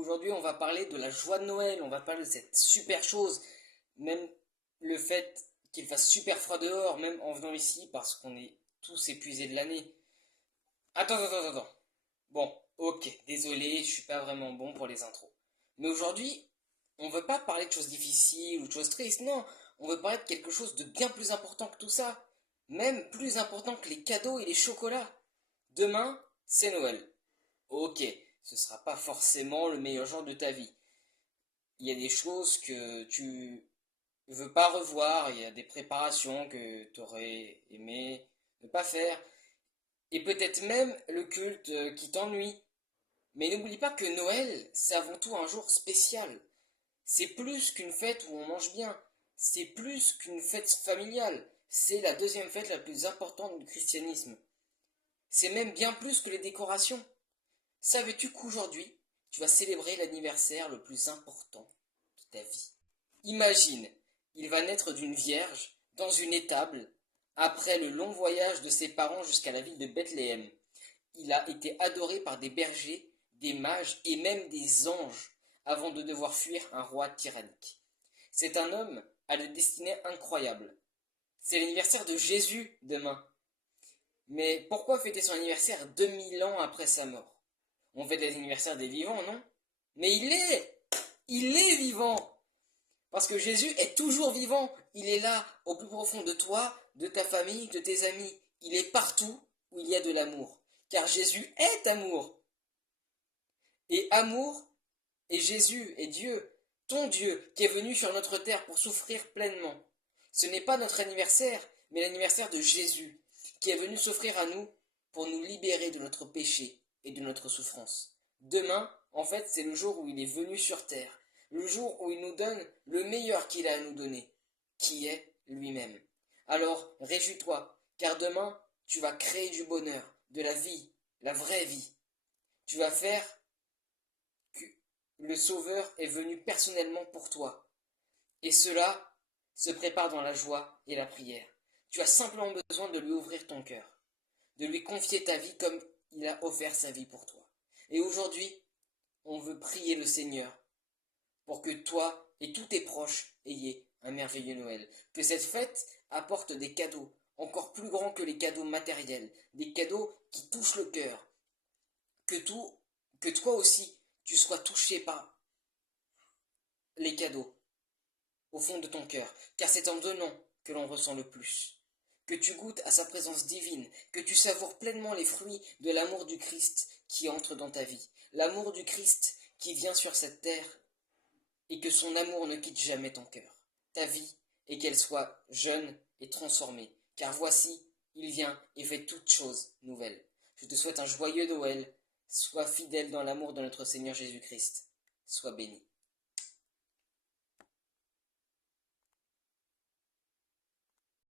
Aujourd'hui, on va parler de la joie de Noël, on va parler de cette super chose, même le fait qu'il fasse super froid dehors, même en venant ici, parce qu'on est tous épuisés de l'année. Attends. Bon, ok, désolé, je suis pas vraiment bon pour les intros. Mais aujourd'hui, on veut pas parler de choses difficiles ou de choses tristes, non, on veut parler de quelque chose de bien plus important que tout ça, même plus important que les cadeaux et les chocolats. Demain, c'est Noël. Ok, ce sera pas forcément le meilleur jour de ta vie. Il y a des choses que tu veux pas revoir, il y a des préparations que tu aurais aimé ne pas faire, et peut-être même le culte qui t'ennuie. Mais n'oublie pas que Noël, c'est avant tout un jour spécial. C'est plus qu'une fête où on mange bien, c'est plus qu'une fête familiale, c'est la deuxième fête la plus importante du christianisme. C'est même bien plus que les décorations. Savais-tu qu'aujourd'hui, tu vas célébrer l'anniversaire le plus important de ta vie? Imagine, il va naître d'une vierge dans une étable après le long voyage de ses parents jusqu'à la ville de Bethléem. Il a été adoré par des bergers, des mages et même des anges avant de devoir fuir un roi tyrannique. C'est un homme à la destinée incroyable. C'est l'anniversaire de Jésus demain. Mais pourquoi fêter son anniversaire 2000 ans après sa mort? On fête l'anniversaire des vivants, non? Mais il est vivant! Parce que Jésus est toujours vivant. Il est là, au plus profond de toi, de ta famille, de tes amis. Il est partout où il y a de l'amour. Car Jésus est amour. Et amour est Jésus, est Dieu, ton Dieu, qui est venu sur notre terre pour souffrir pleinement. Ce n'est pas notre anniversaire, mais l'anniversaire de Jésus, qui est venu s'offrir à nous pour nous libérer de notre péché et de notre souffrance. Demain, en fait, c'est le jour où il est venu sur terre, le jour où il nous donne le meilleur qu'il a à nous donner, qui est lui-même. Alors, réjouis-toi, car demain, tu vas créer du bonheur, de la vie, la vraie vie. Tu vas faire que le Sauveur est venu personnellement pour toi. Et cela se prépare dans la joie et la prière. Tu as simplement besoin de lui ouvrir ton cœur, de lui confier ta vie comme il a offert sa vie pour toi. Et aujourd'hui, on veut prier le Seigneur pour que toi et tous tes proches ayez un merveilleux Noël. Que cette fête apporte des cadeaux encore plus grands que les cadeaux matériels, des cadeaux qui touchent le cœur. Que tout, que toi aussi, tu sois touché par les cadeaux au fond de ton cœur, car c'est en donnant que l'on ressent le plus. Que tu goûtes à sa présence divine, que tu savoures pleinement les fruits de l'amour du Christ qui entre dans ta vie, l'amour du Christ qui vient sur cette terre, et que son amour ne quitte jamais ton cœur, ta vie, et qu'elle soit jeune et transformée, car voici, il vient et fait toutes choses nouvelles. Je te souhaite un joyeux Noël, sois fidèle dans l'amour de notre Seigneur Jésus-Christ, sois béni.